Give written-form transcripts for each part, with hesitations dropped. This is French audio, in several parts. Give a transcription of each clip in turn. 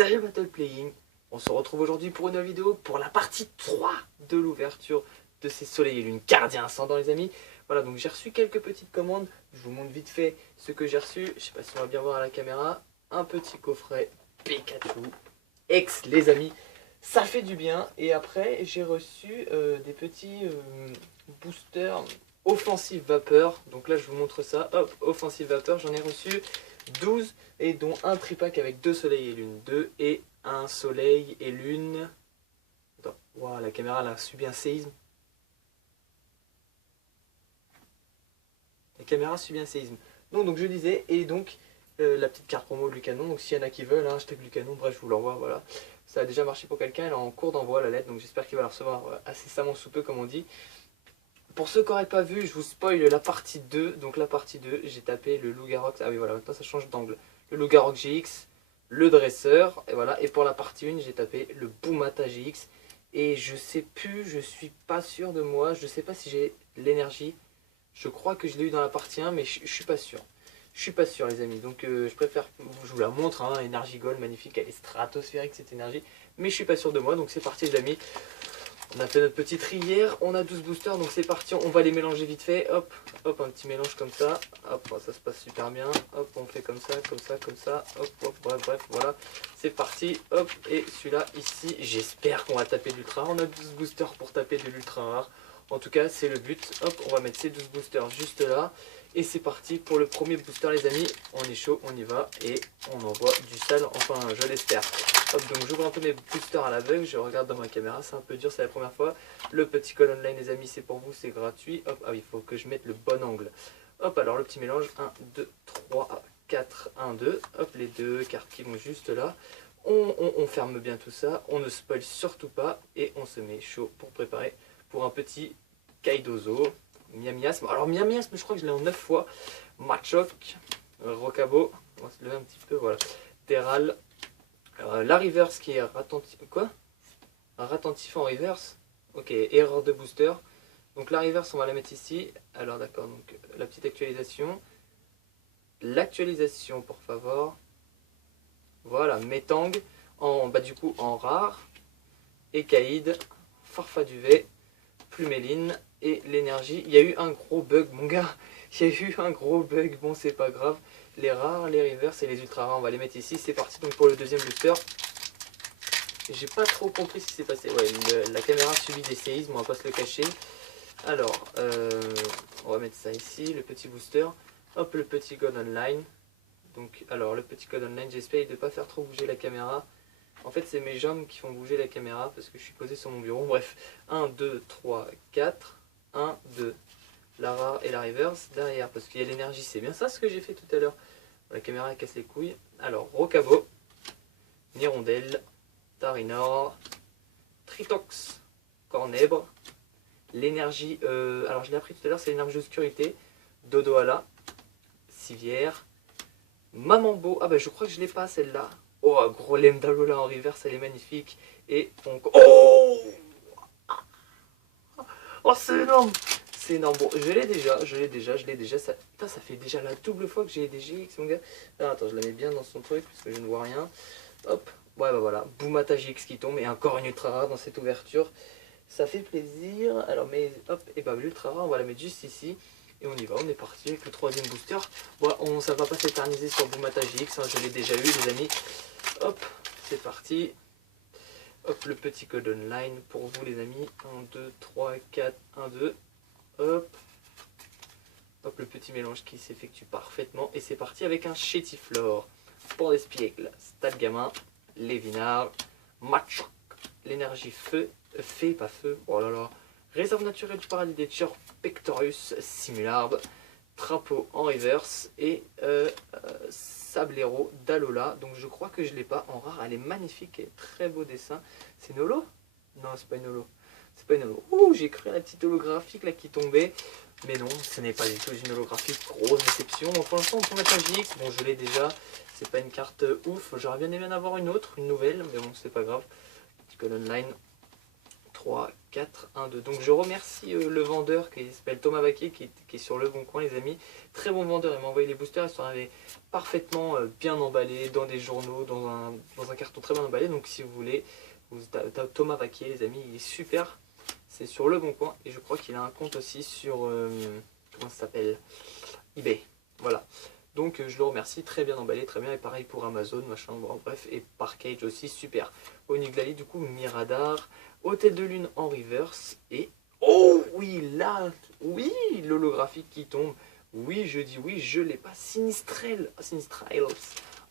Salut Battle Playing, on se retrouve aujourd'hui pour une nouvelle vidéo pour la partie 3 de l'ouverture de ces soleils et lunes gardiens ascendants les amis. Voilà, donc j'ai reçu quelques petites commandes, je vous montre vite fait ce que j'ai reçu, je sais pas si on va bien voir à la caméra, un petit coffret Pikachu X les amis, ça fait du bien. Et après j'ai reçu des petits boosters Offensive Vapeur, donc là je vous montre ça, hop, Offensive Vapeur, j'en ai reçu 12 et dont un tripack avec 2 soleils et lune, 2 et 1 soleil et lune. Attends, wow, la caméra elle a subi un séisme. La caméra subit un séisme. Donc je disais, et donc la petite carte promo de Lucanon, donc s'il y en a qui veulent, hein, hashtag Lucanon, bref je vous l'envoie, voilà. Ça a déjà marché pour quelqu'un, elle est en cours d'envoi la lettre, donc j'espère qu'il va la recevoir incessamment sous peu comme on dit. Pour ceux qui n'auraient pas vu, je vous spoil la partie 2. Donc la partie 2, j'ai tapé le Loup-Garou. Ah oui voilà, maintenant ça change d'angle. Le Loup-Garou GX, le dresseur. Et voilà. Et pour la partie 1, j'ai tapé le Boumata GX. Et je sais plus, je suis pas sûr de moi. Je sais pas si j'ai l'énergie. Je crois que je l'ai eu dans la partie 1, mais je suis pas sûr. Je suis pas sûr les amis. Donc je préfère, je vous la montre, hein, énergie gold, magnifique. Elle est stratosphérique cette énergie. Mais je suis pas sûr de moi. Donc c'est parti les amis. On a fait notre petite rivière, on a 12 boosters, donc c'est parti, on va les mélanger vite fait, hop, hop, un petit mélange comme ça, hop, ça se passe super bien, hop, on fait comme ça, comme ça, comme ça, hop, hop, bref, voilà, c'est parti, hop, et celui-là, ici, j'espère qu'on va taper de l'ultra rare, on a 12 boosters pour taper de l'ultra rare, en tout cas, c'est le but, hop, on va mettre ces 12 boosters juste là, et c'est parti pour le premier booster les amis, on est chaud, on y va, et on envoie du sale, enfin, je l'espère. Hop, donc j'ouvre un peu mes boosters à l'aveugle, je regarde dans ma caméra, c'est un peu dur, c'est la première fois. Le petit call online les amis, c'est pour vous, c'est gratuit. Hop, ah oui, il faut que je mette le bon angle. Hop, alors le petit mélange, 1, 2, 3, 4, 1, 2. Hop, les deux cartes qui vont juste là. On ferme bien tout ça, on ne spoil surtout pas, et on se met chaud pour préparer pour un petit Kaidozo. Miamiasme, alors Miamiasme, je crois que je l'ai en 9 fois. Machoc, Rocabo, on va se lever un petit peu, voilà. Terral. La reverse qui est ratentif en reverse. Ok, erreur de booster. Donc la reverse on va la mettre ici. Alors d'accord, donc la petite actualisation. L'actualisation pour favor. Voilà, Metang en du coup en rare. Ekaïd, Farfaduvet, Pluméline et l'énergie. Il y a eu un gros bug mon gars. Il y a eu un gros bug, bon c'est pas grave. Les rares, les reverse et les ultra rares, on va les mettre ici. C'est parti donc pour le deuxième booster. J'ai pas trop compris ce qui s'est passé. Ouais, la caméra subit des séismes, on va pas se le cacher. Alors, on va mettre ça ici, le petit booster. Hop, le petit code online. Donc, alors, le petit code online, j'espère de ne pas faire trop bouger la caméra. En fait, c'est mes jambes qui font bouger la caméra parce que je suis posé sur mon bureau. Bref, 1, 2, 3, 4. 1, 2. La rare et la reverse derrière parce qu'il y a l'énergie. C'est bien ça ce que j'ai fait tout à l'heure. La caméra casse les couilles. Alors, Rocabo, Nirondelle, Tarinor, Tritox, Cornèbre, l'énergie, alors je l'ai appris tout à l'heure, c'est l'énergie obscurité, Dodoala, Civière, Mamambo, ah bah je crois que je l'ai pas celle-là. Oh, gros Lemdalola en reverse, elle est magnifique. Et on... Oh, oh c'est énorme. C'est énorme. Bon, je l'ai déjà. Ça, putain, ça fait déjà la double fois que j'ai des GX, mon gars. Ah, attends, je la mets bien dans son truc, parce que je ne vois rien. Hop. Ouais, bah voilà, Boumata GX qui tombe et encore une ultra rare dans cette ouverture. Ça fait plaisir. Alors, mais hop, et bah l'ultra rare, on va la mettre juste ici. Et on y va, on est parti avec le troisième booster. Bon, ça va pas s'éterniser sur Boumata GX, hein, je l'ai déjà eu, les amis. Hop, c'est parti. Hop, le petit code online pour vous, les amis. 1, 2, 3, 4, 1, 2. Hop. Hop, le petit mélange qui s'effectue parfaitement. Et c'est parti avec un Chétiflore. Pour d'Espiègle, Stade Gamin, Lévinard, Machoc, l'énergie feu, pas feu, oh là là, réserve naturelle du paradis des tueurs, Pectorus, Simularbe, Trapeau en reverse et Sablero d'Alola. Donc je crois que je ne l'ai pas en rare, elle est magnifique et très beau dessin. C'est une holo? Non, c'est pas une holo. C'est pas une holo. Ouh, j'ai cru à la petite holographique là qui tombait. Mais non, ce n'est pas du tout une holographique, grosse déception. Bon, pour l'instant, on peut mettre un GX, bon je l'ai déjà. C'est pas une carte ouf, j'aurais bien aimé en avoir une autre, une nouvelle, mais bon, c'est pas grave. Petit code online, 3, 4, 1, 2. Donc je remercie le vendeur qui s'appelle Thomas Vaquier qui est sur le bon coin les amis. Très bon vendeur, il m'a envoyé les boosters, ils sont arrivés parfaitement bien emballés dans des journaux, dans un carton très bien emballé. Donc si vous voulez, Thomas Vaquier les amis, il est super. C'est sur le bon coin et je crois qu'il a un compte aussi sur, comment ça s'appelle, eBay. Voilà. Donc je le remercie, très bien emballé, très bien. Et pareil pour Amazon, machin, bon, bref. Et Parkage aussi, super. Oniglali, du coup, Miradar, Hôtel de Lune en reverse. Et, oh oui, là, oui, l'holographique qui tombe. Oui, je dis oui, je l'ai pas. Sinistrel, Sinistrels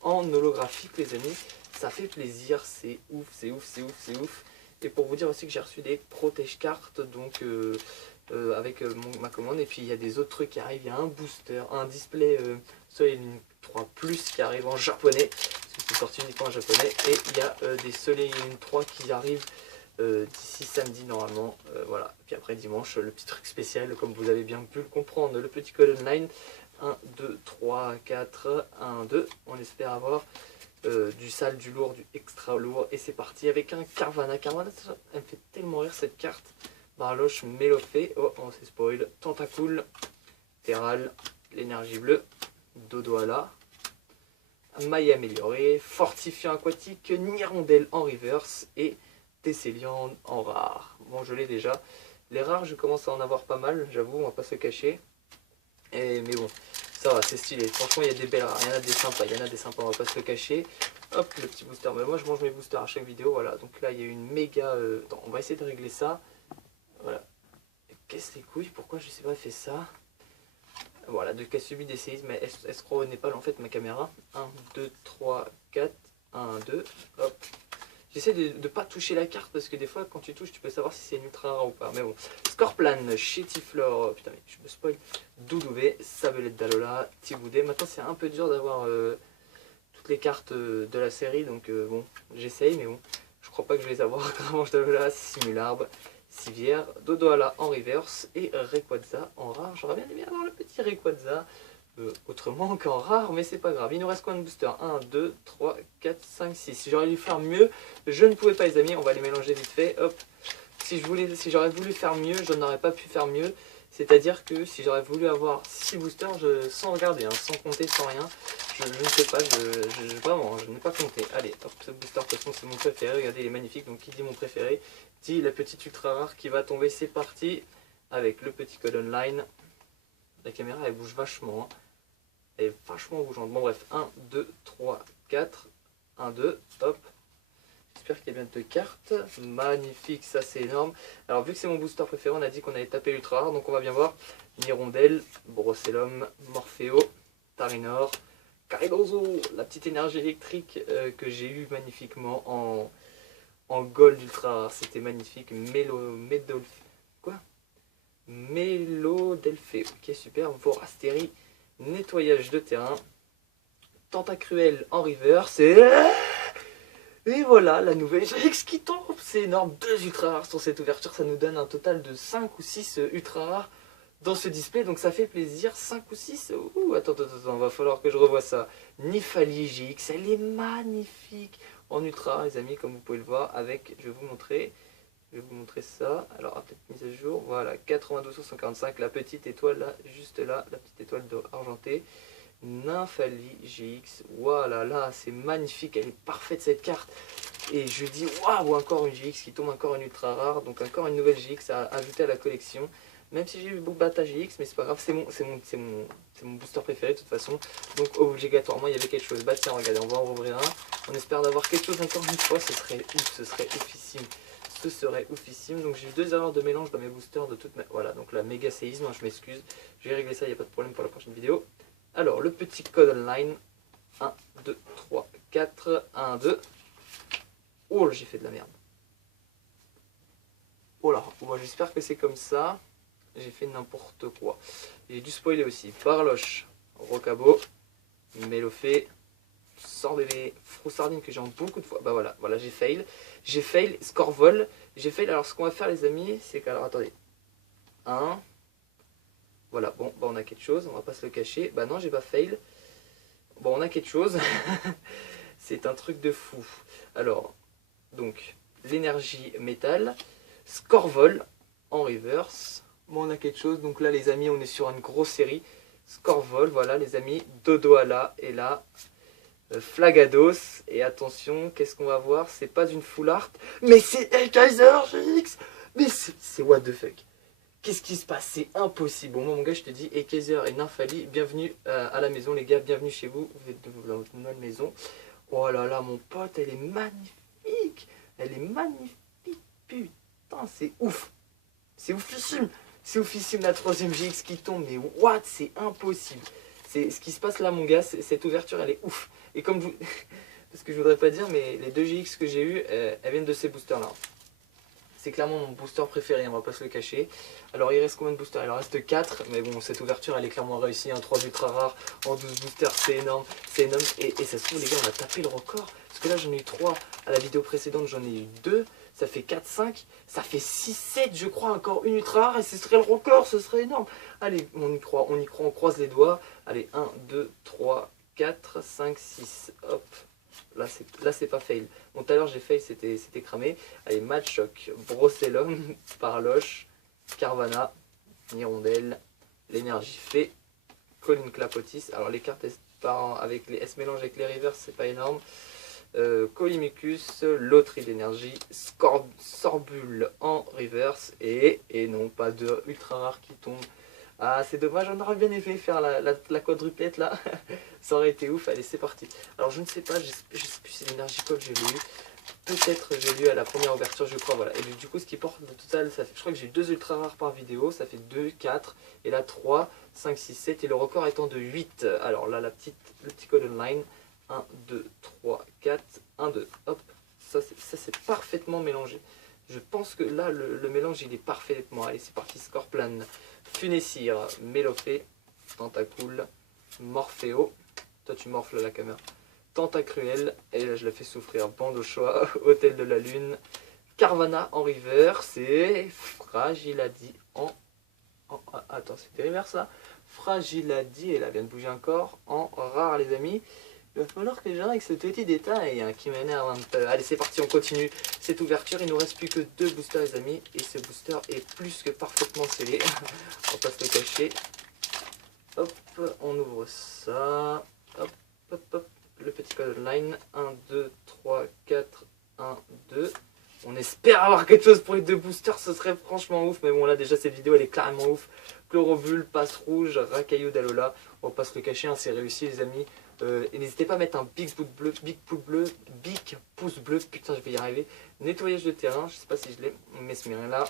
en holographique, les amis. Ça fait plaisir, c'est ouf, c'est ouf, c'est ouf, c'est ouf. Et pour vous dire aussi que j'ai reçu des protège cartes, donc avec ma commande. Et puis il y a des autres trucs qui arrivent. Il y a un booster, un display Soleil Lune 3 Plus qui arrive en japonais, parce que c'est sorti uniquement en japonais. Et il y a des Soleil Lune 3 qui arrivent d'ici samedi normalement. Voilà. Et puis après dimanche, le petit truc spécial, comme vous avez bien pu le comprendre, le petit code online. 1, 2, 3, 4, 1, 2. On espère avoir du sale, du lourd, du extra lourd. Et c'est parti avec un Carvanha. Carvanha, elle me fait tellement rire cette carte. Barloche, Mélofée, oh on s'est spoil, Tentacool, Terral, l'énergie bleue, Dodoala, Maille améliorée, Fortifiant aquatique, Nirondelle en reverse et Tesselian en rare. Bon, je l'ai déjà. Les rares, je commence à en avoir pas mal, j'avoue, on va pas se cacher. Mais bon, ça va, c'est stylé. Franchement, il y a des belles rares, il y en a des sympas, il y en a des sympas, on va pas se le cacher. Hop, le petit booster. Mais moi, je mange mes boosters à chaque vidéo, voilà. Donc là, il y a une méga... Attends, on va essayer de régler ça. Voilà. Qu'est-ce les couilles? Pourquoi je sais pas fait ça? Voilà, de cas subi des séismes, mais escroc au Népal en fait ma caméra. 1, 2, 3, 4, 1, 2, hop. J'essaie de ne pas toucher la carte parce que des fois quand tu touches tu peux savoir si c'est une ultra rare ou pas. Mais bon, Scorplan, Chétiflore, putain mais je me spoil, Doudouvé, Sabelette d'Alola, Tiboudé. Maintenant c'est un peu dur d'avoir toutes les cartes de la série donc bon, j'essaye mais bon, je crois pas que je vais les avoir. Gramange d'Alola, Simularbe, Civière, Dodoala en reverse et Rayquaza en rare. J'aurais bien aimé avoir le petit Rayquaza autrement qu'en rare, mais c'est pas grave. Il nous reste combien de boosters? 1, 2, 3, 4, 5, 6. Si j'aurais dû faire mieux, je ne pouvais pas les amis. On va les mélanger vite fait. Hop. Si j'aurais voulu faire mieux, je n'aurais pas pu faire mieux. C'est-à-dire que si j'aurais voulu avoir 6 boosters, sans regarder, hein, sans compter, sans rien, je ne sais pas, vraiment, je n'ai pas compté. Allez, hop, ce booster, de toute façon, c'est mon préféré. Regardez, il est magnifique. Donc, qui dit mon préféré, dit la petite ultra rare qui va tomber. C'est parti avec le petit code online. La caméra, elle bouge vachement. Hein. Elle est vachement bougeante. Bon, bref, 1, 2, 3, 4. 1, 2, hop. J'espère qu'il y a bien 2 cartes. Magnifique, ça c'est énorme. Alors vu que c'est mon booster préféré, on a dit qu'on allait taper l'ultra rare. Donc on va bien voir. Nirondelle, Brossellum, Morpheo, Tarinor, Caridozo, la petite énergie électrique que j'ai eu magnifiquement en gold ultra rare. C'était magnifique. Mélodelphé. Ok, super. Vorastérie, nettoyage de terrain. Tentacruel en reverse. Et voilà la nouvelle GX qui tombe, c'est énorme, 2 ultra rares sur cette ouverture, ça nous donne un total de 5 ou 6 ultra rares dans ce display, donc ça fait plaisir, 5 ou 6, attends, va falloir que je revoie ça. Nifali GX, elle est magnifique, en ultra rare les amis, comme vous pouvez le voir, avec, je vais vous montrer ça, alors peut-être mise à jour, voilà, 92 sur 145, la petite étoile là, juste là, la petite étoile argentée. Nymphali GX, voilà, là c'est magnifique, elle est parfaite cette carte. Et je dis waouh, encore une GX qui tombe, encore une ultra rare, donc encore une nouvelle GX à ajouter à la collection. Même si j'ai eu Bata GX, mais c'est pas grave, c'est mon booster préféré de toute façon. Donc obligatoirement il y avait quelque chose. Bah tiens, regardez, on va en rouvrir un. On espère d'avoir quelque chose encore une fois, ce serait ouf, ce serait oufissime. Ce serait oufissime. Donc j'ai eu 2 erreurs de mélange dans mes boosters de toute ma... Voilà, donc la méga séisme, hein, je m'excuse. Je vais régler ça, il n'y a pas de problème pour la prochaine vidéo. Alors, le petit code online, 1, 2, 3, 4, 1, 2. Oh, j'ai fait de la merde. Oh là, bon, j'espère que c'est comme ça. J'ai fait n'importe quoi. J'ai dû spoiler aussi. Parloche, Rocabo, Mélofée, Sorbébé, Froussardine que j'ai en beaucoup de fois. Bah voilà, voilà, j'ai fail. J'ai fail, Scorvol. J'ai fail. Alors, ce qu'on va faire, les amis, c'est que. Alors, attendez. 1. Voilà, bon, bah on a quelque chose, on va pas se le cacher. Bah non, j'ai pas fail. Bon, on a quelque chose. C'est un truc de fou. Alors, donc, l'énergie métal, Scorvol en reverse. Bon, on a quelque chose, donc là les amis, on est sur une grosse série. Scorvol, voilà les amis, Dodoala est là. Flagados, et attention, qu'est-ce qu'on va voir? C'est pas une full art, mais c'est El Kaiser GX. Mais c'est what the fuck? Qu'est-ce qui se passe? C'est impossible. Bon, moi, mon gars, je te dis, Ekaiser et Nymphalie, bienvenue à la maison, les gars, bienvenue chez vous. Vous êtes dans votre nouvelle maison. Oh là là, mon pote, elle est magnifique. Elle est magnifique, putain, c'est ouf. C'est oufissime. C'est oufissime la 3ème GX qui tombe, mais what? C'est impossible. C'est ce qui se passe là, mon gars, cette ouverture, elle est ouf. Et comme vous... Parce que je voudrais pas dire, mais les 2 GX que j'ai eues, elles viennent de ces boosters-là. C'est clairement mon booster préféré, on va pas se le cacher. Alors il reste combien de boosters? Il en reste 4, mais bon, cette ouverture elle est clairement réussie. 3 ultra rares en 12 boosters, c'est énorme. C'est énorme. Et ça se trouve, les gars, on a tapé le record. Parce que là, j'en ai eu 3 à la vidéo précédente, j'en ai eu 2. Ça fait 4, 5. Ça fait 6, 7, je crois, encore une ultra rare. Et ce serait le record, ce serait énorme. Allez, on y croit, on croise les doigts. Allez, 1, 2, 3, 4, 5, 6. Hop. Là, c'est pas fail. Bon, tout à l'heure, j'ai fail, c'était cramé. Allez, Machoc, Brossellum, Parloche, Carvana, Hirondelle, l'énergie fait, Colin Clapotis. Alors, les cartes avec les S mélange avec les reverse, c'est pas énorme. Colimicus, Loterie d'énergie, Sorbule en reverse. Et non, pas de ultra rare qui tombe. Ah, c'est dommage, on aurait bien aimé faire la quadruplette là. Ça aurait été ouf. Allez, c'est parti. Alors, je ne sais pas, je sais plus si l'énergie code je l'ai eu. Peut-être j'ai lu à la première ouverture, je crois. Voilà. Et du coup, ce qui porte le total, ça fait, je crois que j'ai eu 2 ultra rares par vidéo. Ça fait 2, 4. Et là, 3, 5, 6, 7. Et le record étant de 8. Alors là, le petit code online. 1, 2, 3, 4, 1, 2. Hop. Ça, c'est parfaitement mélangé. Je pense que là, le mélange, il est parfaitement. Allez, c'est parti. Scorplan, Funessir, Mélopée, Tentacool, Morpheo. Toi, tu morfles la caméra. Tentacruel, et là, je la fais souffrir. Bande au choix, Hôtel de la Lune, Carvana en reverse et Fragiladi attends, c'était reverse là. Fragiladi, elle vient de bouger encore en rare, les amis. Il va falloir que j'arrête avec ce petit détail hein, qui m'énerve un peu. Allez, c'est parti, on continue cette ouverture. Il nous reste plus que 2 boosters, les amis. Et ce booster est plus que parfaitement scellé. On va pas se le cacher. Hop, on ouvre ça. Hop, hop, hop. Le petit code online. 1, 2, 3, 4, 1, 2. On espère avoir quelque chose pour les 2 boosters. Ce serait franchement ouf. Mais bon, là, déjà, cette vidéo, elle est carrément ouf. Chlorovule, Passe Rouge, Racaillou d'Alola. On va pas se le cacher, hein, c'est réussi, les amis. Et n'hésitez pas à mettre un big pouce bleu, putain je vais y arriver. Nettoyage de terrain, je sais pas si je l'ai, Mesmerilla,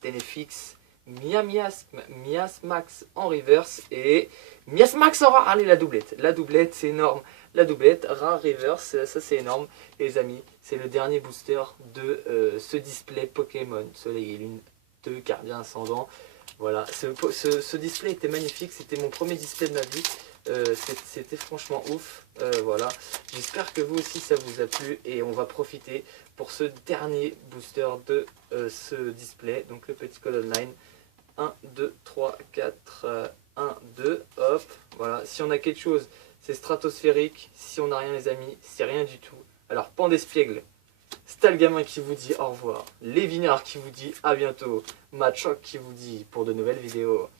Tenefix, Miasmax en reverse et Miasmax en rare. Allez, la doublette c'est énorme. La doublette, rare reverse, ça c'est énorme. Et les amis, c'est le dernier booster de ce display Pokémon Soleil et Lune 2 Gardien Ascendant. Voilà, ce display était magnifique, c'était mon premier display de ma vie. C'était franchement ouf. Voilà, j'espère que vous aussi ça vous a plu et on va profiter pour ce dernier booster de ce display. Donc le petit code online 1, 2, 3, 4, 1, 2, hop. Voilà, si on a quelque chose, c'est stratosphérique. Si on n'a rien, les amis, c'est rien du tout. Alors, Pandespiègle, Stalgamin qui vous dit au revoir, Lévinard qui vous dit à bientôt, Machoc qui vous dit pour de nouvelles vidéos,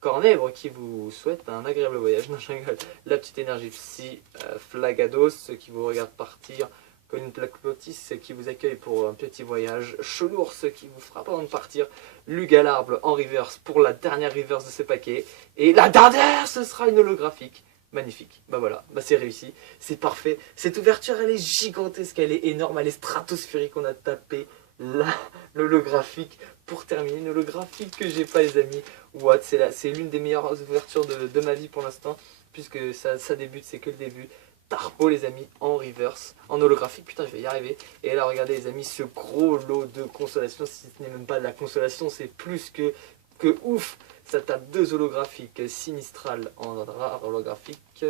Cornèbre qui vous souhaite un agréable voyage, non je rigole, la petite énergie psy, Flagados qui vous regarde partir, Colin Placlotis qui vous accueille pour un petit voyage, Chelours qui vous frappe avant de partir, Lugalarble en reverse pour la dernière reverse de ce paquet, et la dernière ce sera une holographique. Magnifique, bah voilà, bah c'est réussi, c'est parfait. Cette ouverture elle est gigantesque, elle est énorme, elle est stratosphérique. On a tapé l'holographique pour terminer. Une holographique que j'ai pas, les amis. What, c'est l'une des meilleures ouvertures de ma vie pour l'instant, puisque ça débute, c'est que le début. Tarpo, les amis, en reverse, en holographique, putain je vais y arriver. Et là regardez les amis, ce gros lot de consolation, si ce n'est même pas de la consolation, c'est plus que ouf. Ça tape 2 holographiques, Sinistral en rare holographique,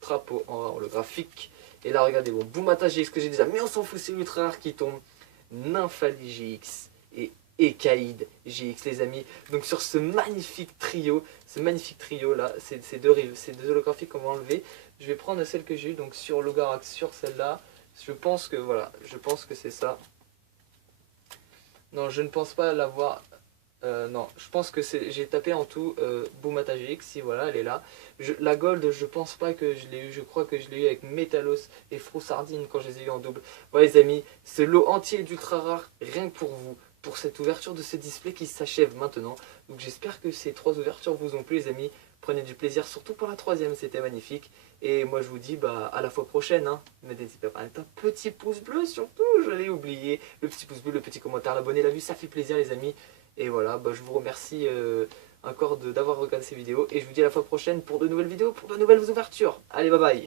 Trapo en rare holographique. Et là, regardez, bon, Boumata GX que j'ai déjà, mais on s'en fout, c'est ultra rare qui tombe. Nymphalie GX et Ekaïd GX, les amis. Donc, sur ce magnifique trio là, ces deux holographiques qu'on va enlever. Je vais prendre celle que j'ai eue, donc sur Logarax, sur celle-là. Je pense que, voilà, je pense que c'est ça. Non, je ne pense pas l'avoir. Non, je pense que j'ai tapé en tout Boomata GX, si voilà, elle est là. La Gold, je pense pas que je l'ai eu, je crois que je l'ai eu avec Metalos et Sardine quand je les ai eu en double. Voilà les amis, ce lot entier d'ultra rares, rien que pour vous, pour cette ouverture de ce display qui s'achève maintenant. Donc j'espère que ces 3 ouvertures vous ont plu les amis. Prenez du plaisir, surtout pour la 3e, c'était magnifique. Et moi je vous dis bah, à la fois prochaine. Hein. Mais n'hésitez pas à mettre un petit pouce bleu surtout, je l'ai oublié. Le petit pouce bleu, le petit commentaire, l'abonné, la vue, ça fait plaisir les amis. Et voilà, bah, je vous remercie encore d'avoir regardé ces vidéos. Et je vous dis à la fois prochaine pour de nouvelles vidéos, pour de nouvelles ouvertures. Allez, bye bye.